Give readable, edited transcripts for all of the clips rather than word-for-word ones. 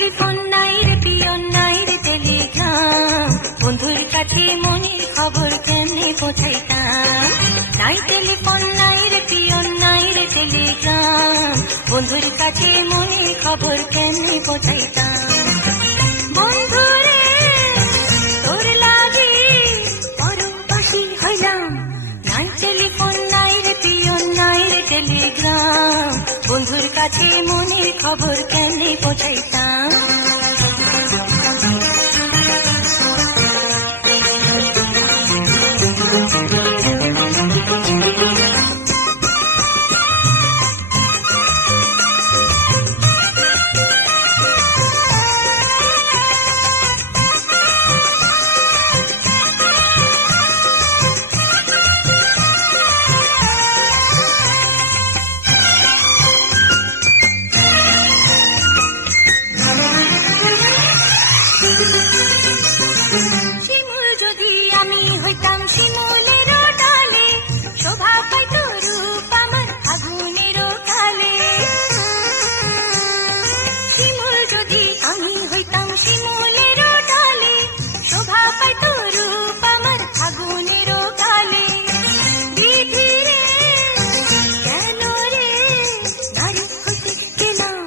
Telephone নাই রে peon নাই রে টেলিগ্রাম, বন্ধুর কাছে মনের খবর কেমনে পৌঁছাইতাম। নাই টেলিফোন নাই রে পিয়ন নাই রে টেলিগ্রাম, বন্ধুর কাছে মনের খবর কেমনে পৌঁছাইতাম। বন্ধুরে তোর লাগি পরবাসী হইলাম, নাই টেলিফোন নাই রে পিয়ন নাই রে টেলিগ্রাম, বন্ধুর কাছে মনের খবর কেমনে পৌঁছাইতাম। শিমুল যদি আমি হইতাম শিমুলের ডালে, শোভা পাইত রূপ আমার আগুনের কালে। শিমুল যদি আমি হইতাম শিমুলের ডালে, শোভা পাইত রূপ আমার আগুনের কালে। বিধি রে কেন রে নারী হইতে গেলাম,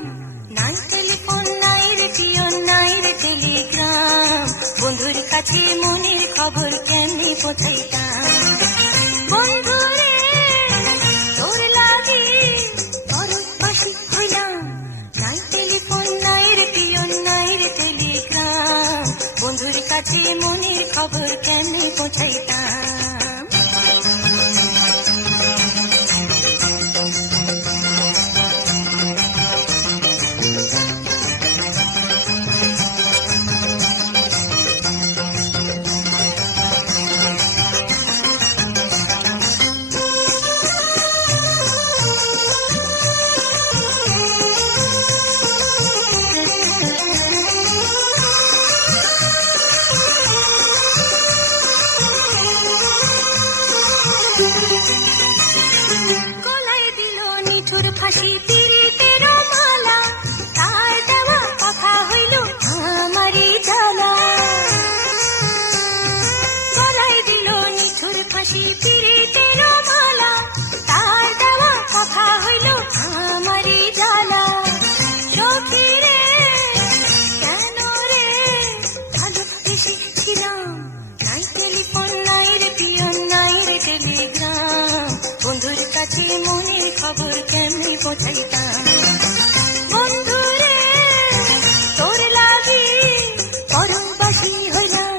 নাই টেলিফোন নাই রে পিয়ন নাই রে টেলিগ্রাম, বন্ধুর কাছে মনের খবর কেমনে পৌঁছাইতাম। বন্ধুরে তোর লাগি পরবাসী হইলাম, নাই টেলিফোন নাই রে পিয়ন নাই রে টেলিগ্রাম, বন্ধুর কাছে মনের খবর কেমনে পৌঁছাইতাম। গলায় দিল নিঠুর ফাঁসি পীড়িতের মালা, তার দেওয়া কথা হইল আমারই জ্বালা। গলায় দিল নিঠুর ফাঁসি পীড়িতের মালা, তার দেওয়া কথা হইল আমারই জ্বালা। সখী রে কেন রে ভালোবেসেছিলাম, নাই টেলিফোন নাই রে পিয়ন নাই রে টেলিগ্রাম, বন্ধুর কাছে মনের খবর কেমনে পৌঁছাইতাম। বন্ধুরে তোর লাগি পরবাসী হইলাম,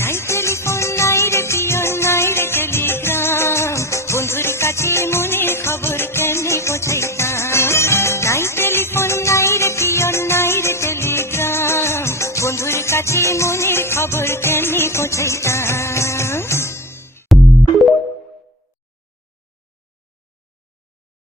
নাই টেলিফোন নাই রে পিয়ন নাই রে টেলিগ্রাম, বন্ধুর কাছে মনের খবর কেমনে পৌঁছাইতাম। নাই টেলিফোন নাই রে পিয়ন নাই রে টেলিগ্রাম, বন্ধুর কাছে মনের খবর কেমনে পৌঁছাইতাম।